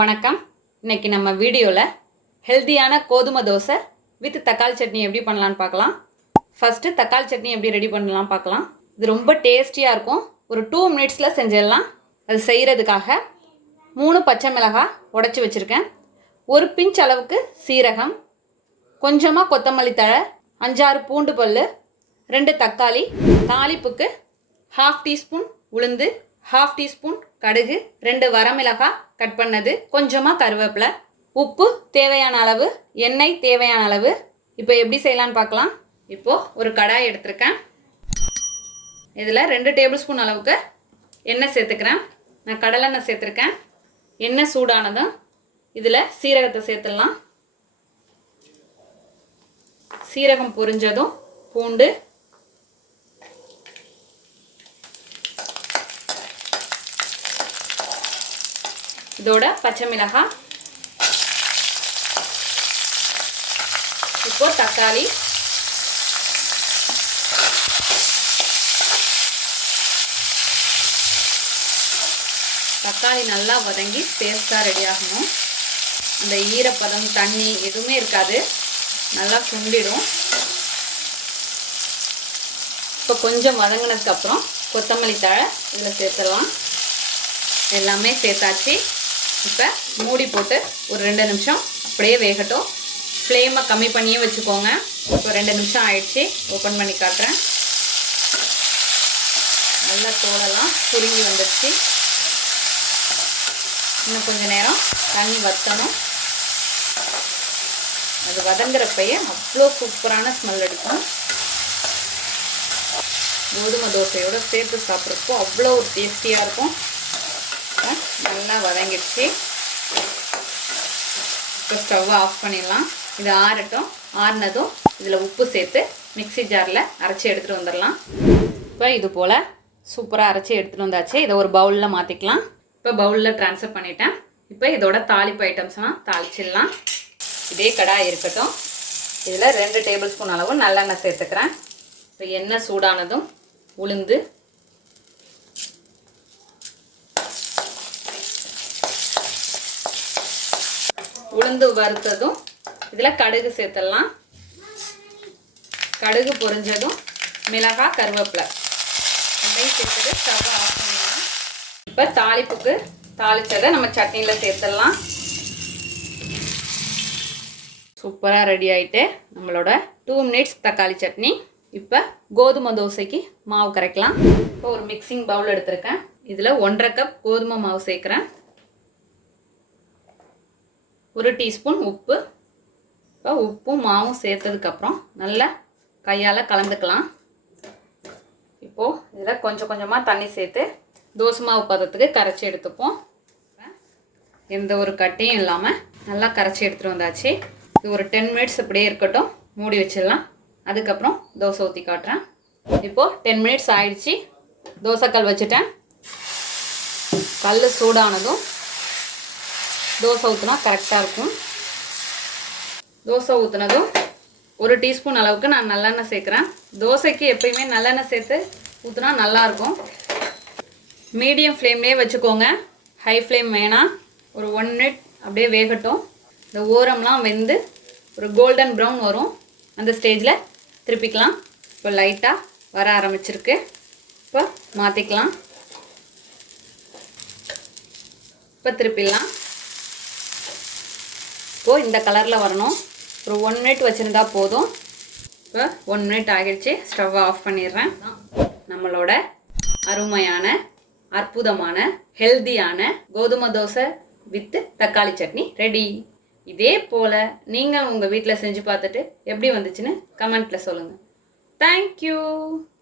வணக்கம். இன்னைக்கு நம்ம வீடியோவில் ஹெல்த்தியான கோதுமை தோசை வித் தக்காளி சட்னி எப்படி பண்ணலான்னு பார்க்கலாம். ஃபஸ்ட்டு தக்காளி சட்னி எப்படி ரெடி பண்ணலாம் பார்க்கலாம். இது ரொம்ப டேஸ்டியாக இருக்கும். ஒரு 2 மினிட்ஸில் செஞ்சிடலாம். அது செய்கிறதுக்காக 3 பச்சை மிளகாய் உடச்சி வச்சுருக்கேன், ஒரு பிஞ்ச் அளவுக்கு சீரகம், கொஞ்சமாக கொத்தமல்லி தழை, 5-6 பூண்டு பல், 2 தக்காளி, தாளிப்புக்கு 1/2 டீஸ்பூன் உளுந்து, 1/2 டீஸ்பூன் கடுகு, 2 வரமிளகாய் கட் பண்ணது, கொஞ்சமாக கருவேப்பிலை, உப்பு தேவையான அளவு, எண்ணெய் தேவையான அளவு. இப்போ எப்படி செய்யலான்னு பார்க்கலாம். இப்போது ஒரு கடாய் எடுத்துருக்கேன். இதில் 2 டேபிள் ஸ்பூன் அளவுக்கு எண்ணெய் சேர்த்துக்கிறேன். நான் கடலெண்ணெய் சேர்த்துருக்கேன். எண்ணெய் சூடானதும் இதில் சீரகத்தை சேர்த்துடலாம். சீரகம் பொரிஞ்சதும் பூண்டு, இதோட பச்சை மிளகாய், இப்போ தக்காளி, தக்காளி நல்லா வதங்கி பேஸ்ட்டாக ரெடி ஆகணும். அந்த ஈரப்பதம் தண்ணி எதுவுமே இருக்காது, நல்லா சுண்டிடும். இப்போ கொஞ்சம் வதங்கினதுக்கப்புறம் கொத்தமல்லி தழை இதில் சேர்த்துடலாம். எல்லாமே சேர்த்தாச்சு. இப்போ மூடி போட்டு ஒரு 2 நிமிஷம் அப்படியே வேகட்டும். ஃப்ளேமை கம்மி பண்ணியே வச்சுக்கோங்க. இப்போ 2 நிமிஷம் ஆயிடுச்சு. ஓப்பன் பண்ணி காட்டுறேன். நல்லா தோலெல்லாம் சுருங்கி வந்துடுச்சு. இன்னும் கொஞ்சம் நேரம் தண்ணி வற்றணும். அது வதங்குறப்பயே அவ்வளோ சூப்பரான ஸ்மெல் அடிக்கும். கோதுமை தோசையோடு சேர்த்து சாப்பிட்றப்போ அவ்வளோ ஒரு டேஸ்டியாக இருக்கும். நல்லா வதங்கிடுச்சு. இப்போ ஸ்டவ்வை ஆஃப் பண்ணிடலாம். இது ஆறட்டும். ஆறினதும் இதில் உப்பு சேர்த்து மிக்ஸி ஜாரில் அரைச்சி எடுத்துகிட்டு வந்துடலாம். இப்போ இது போல் சூப்பராக அரைச்சி எடுத்துகிட்டு வந்தாச்சு. இதை ஒரு பவுலில் மாற்றிக்கலாம். இப்போ பவுலில் ட்ரான்ஸ்ஃபர் பண்ணிட்டேன். இப்போ இதோட தாளிப்பு ஐட்டம்ஸ்லாம் தாளிச்சிடலாம். இதே கடாய் இருக்கட்டும். இதில் 2 டேபிள் ஸ்பூன் அளவு நல்லெண்ணெய் சேர்த்துக்கிறேன். இப்போ எண்ணெய் சூடானதும் உளுந்து, உளுந்து வறுத்ததும் இதில் கடுகு சேர்த்துடலாம். கடுகு பொரிஞ்சதும் மிளகாய், கருவேப்பிலை ரெண்டையும் சேர்த்துட்டு ஸ்டவ் ஆஃப் பண்ணிடலாம். இப்போ தாளிப்புக்கு தாளித்ததை நம்ம சட்னியில் சேர்த்துடலாம். சூப்பராக ரெடி ஆகிட்டு நம்மளோட 2 மினிட்ஸ் தக்காளி சட்னி. இப்போ கோதுமை தோசைக்கு மாவு கரைக்கலாம். இப்போ ஒரு மிக்சிங் பவுல் எடுத்திருக்கேன். இதில் 1/2 கப் கோதுமை மாவு சேர்க்குறேன். 1 டீஸ்பூன் உப்பு. இப்போ உப்பும் மாவும் சேர்த்ததுக்கப்புறம் நல்லா கையால் கலந்துக்கலாம். இப்போது இதில் கொஞ்சம் கொஞ்சமாக தண்ணி சேர்த்து தோசை மாவு பதத்துக்கு கரைச்சி எடுத்துப்போம். எந்த ஒரு கட்டியும் இல்லாமல் நல்லா கரைச்சி எடுத்துகிட்டு வந்தாச்சு. இது ஒரு 10 மினிட்ஸ் அப்படியே இருக்கட்டும். மூடி வச்சிடலாம். அதுக்கப்புறம் தோசை ஊற்றி காட்டுறேன். இப்போது 10 மினிட்ஸ் ஆயிடுச்சு. தோசைக்கல் வச்சுட்டேன். கல் சூடானதும் தோசை ஊற்றினா கரெக்டாக இருக்கும். தோசை ஊற்றினதும் 1 டீஸ்பூன் அளவுக்கு நான் நல்லெண்ணெய் சேர்க்குறேன். தோசைக்கு எப்பயுமே நல்லெண்ணெய் சேர்த்து ஊற்றினா நல்லாயிருக்கும். மீடியம் ஃப்ளேம்லேயே வச்சுக்கோங்க, ஹை ஃப்ளேம் வேணாம். ஒரு 1 மினிட் அப்படியே வேகட்டும். இந்த ஓரம்லாம் வெந்து ஒரு கோல்டன் ப்ரௌன் வரும். அந்த ஸ்டேஜில் திருப்பிக்கலாம். இப்போ லைட்டாக வர ஆரம்பிச்சிருக்கு. இப்போ மாற்றிக்கலாம். இப்போ திருப்பிடலாம். இப்போது இந்த கலரில் வரணும். ஒரு 1 மினிட் வச்சுருந்தா போதும். இப்போ 1 மினிட் ஆகிடுச்சு. ஸ்டவ்வை ஆஃப் பண்ணிடுறேன். நம்மளோட அருமையான அற்புதமான ஹெல்த்தியான கோதுமை தோசை வித் தக்காளி சட்னி ரெடி. இதே போல் நீங்கள் உங்கள் வீட்டில் செஞ்சு பார்த்துட்டு எப்படி வந்துச்சுன்னு கமெண்ட்டில் சொல்லுங்கள். தேங்க்யூ.